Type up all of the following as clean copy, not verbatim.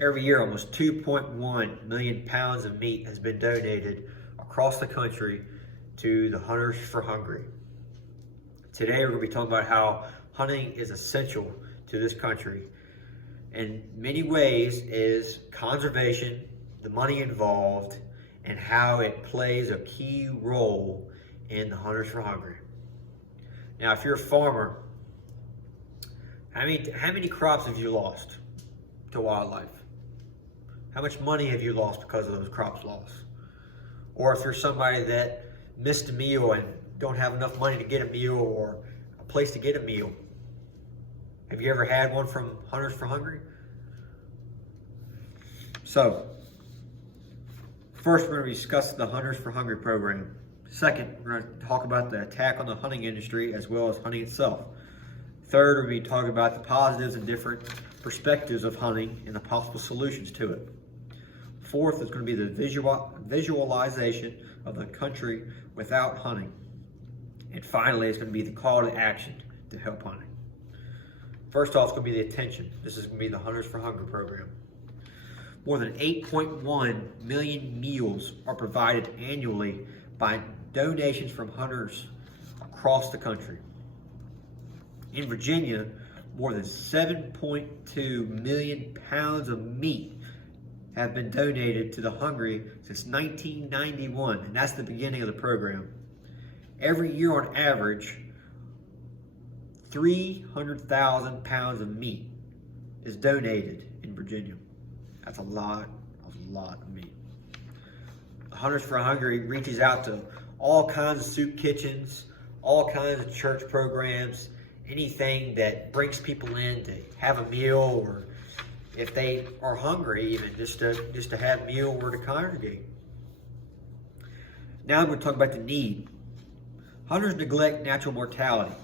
Every year, almost 2.1 million pounds of meat has been donated across the country to the Hunters for Hungry. Today, we're going to be talking about how hunting is essential to this country. In many ways is conservation, the money involved, and how it plays a key role in the Hunters for Hungry. Now, if you're a farmer, how many crops have you lost to wildlife? How much money have you lost because of those crops lost? Or if you're somebody that missed a meal and don't have enough money to get a meal or a place to get a meal, have you ever had one from Hunters for Hungry? So, first we're going to discuss the Hunters for Hungry program. Second, we're going to talk about the attack on the hunting industry as well as hunting itself. Third, we're going to be talking about the positives and different perspectives of hunting and the possible solutions to it. Fourth is going to be the visualization of the country without hunting. And finally, it's going to be the call to action to help hunting. First off, it's going to be the attention. This is going to be the Hunters for Hungry program. More than 8.1 million meals are provided annually by donations from hunters across the country. In Virginia, more than 7.2 million pounds of meat have been donated to the hungry since 1991, and that's the beginning of the program. Every year on average, 300,000 pounds of meat is donated in Virginia. That's a lot of meat. Hunters for Hungry reaches out to all kinds of soup kitchens, all kinds of church programs, anything that brings people in to have a meal, or if they are hungry, even just to have a meal or to congregate. Now I'm going to talk about the need. Hunters neglect natural mortality.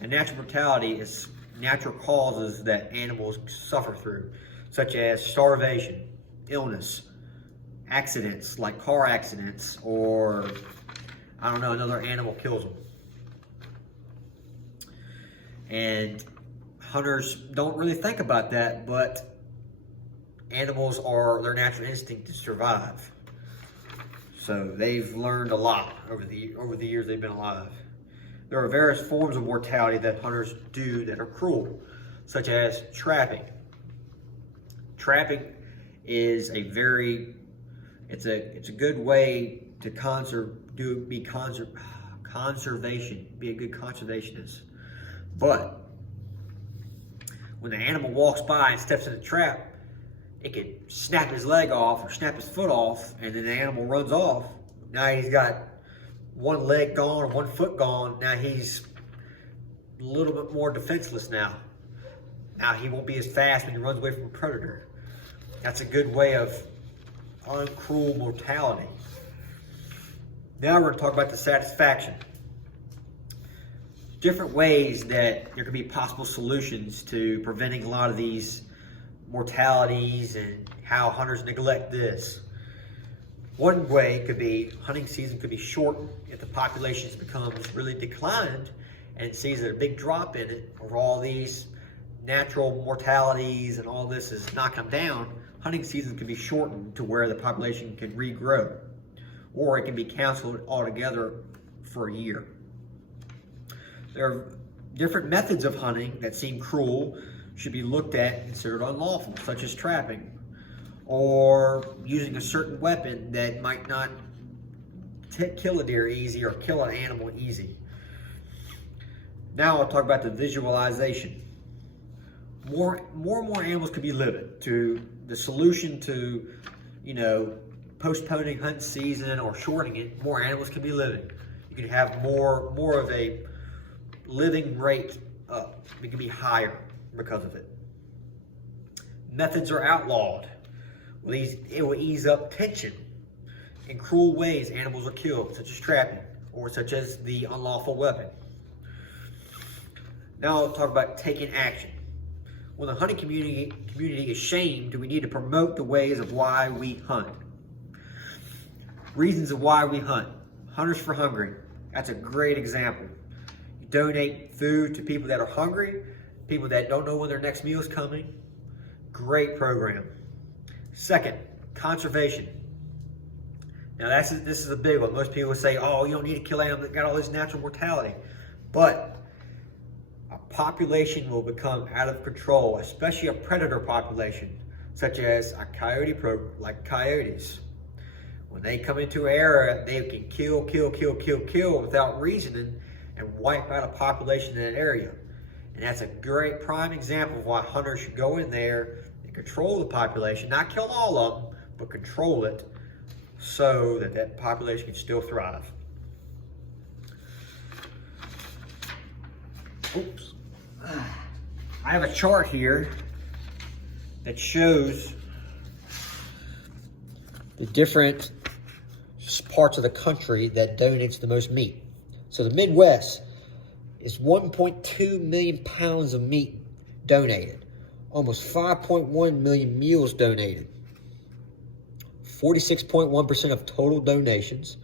And natural mortality is natural causes that animals suffer through, such as starvation, illness, accidents like car accidents, or another animal kills them. And hunters don't really think about that, but animals are their natural instinct to survive. So they've learned a lot over the years they've been alive. There are various forms of mortality that hunters do that are cruel, such as trapping. Trapping is a good way to be a good conservationist. But when the animal walks by and steps in the trap, it could snap his leg off or snap his foot off, and then the animal runs off. Now he's got one leg gone or one foot gone. Now he's a little bit more defenseless now. Now he won't be as fast when he runs away from a predator. That's a good way of uncruel mortality. Now we're going to talk about the satisfaction. Different ways that there could be possible solutions to preventing a lot of these mortalities and how hunters neglect this. One way could be hunting season could be shortened if the population becomes really declined and sees a big drop in it, or all these natural mortalities and all this is knocking them down. Hunting season can be shortened to where the population can regrow, or it can be canceled altogether for a year. There are different methods of hunting that seem cruel, should be looked at and considered unlawful, such as trapping, or using a certain weapon that might not kill a deer easy or kill an animal easy. Now I'll talk about the visualization. More and more animals could be living. To the solution to, postponing hunting season or shortening it, more animals can be living. You can have more of a living rate up. It can be higher because of it. Methods are outlawed. It will ease up tension. In cruel ways, animals are killed, such as trapping, or such as the unlawful weapon. Now I'll talk about taking action. When the hunting community is shamed, we need to promote the ways of why we hunt. Reasons of why we hunt. Hunters for Hungry. That's a great example. You donate food to people that are hungry, people that don't know when their next meal is coming. Great program. Second, conservation. Now this is a big one. Most people say, oh, you don't need to kill animals that got all this natural mortality. But a population will become out of control, especially a predator population, such as a coyote like coyotes. When they come into an area, they can kill without reasoning and wipe out a population in an area. And that's a great prime example of why hunters should go in there and control the population, not kill all of them, but control it so that that population can still thrive. Oops. I have a chart here that shows the different parts of the country that donates the most meat. So the Midwest is 1.2 million pounds of meat donated, almost 5.1 million meals donated, 46.1% of total donations.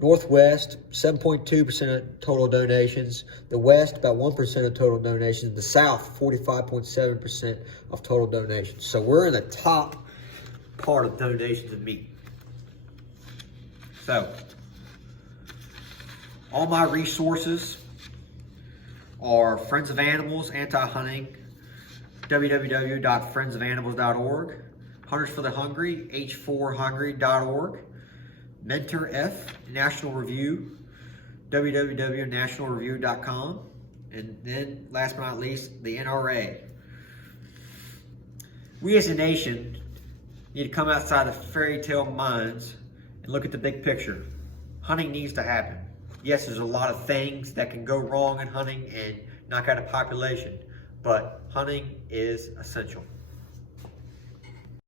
Northwest, 7.2% of total donations. The West, about 1% of total donations. The South, 45.7% of total donations. So we're in the top part of donations of meat. So, all my resources are Friends of Animals, Anti-Hunting, www.friendsofanimals.org, Hunters for the Hungry, h4hungry.org, Mentor F, National Review, www.nationalreview.com, and then last but not least, the NRA. We as a nation need to come outside the fairy tale minds and look at the big picture. Hunting needs to happen. Yes, there's a lot of things that can go wrong in hunting and knock out a population, but hunting is essential.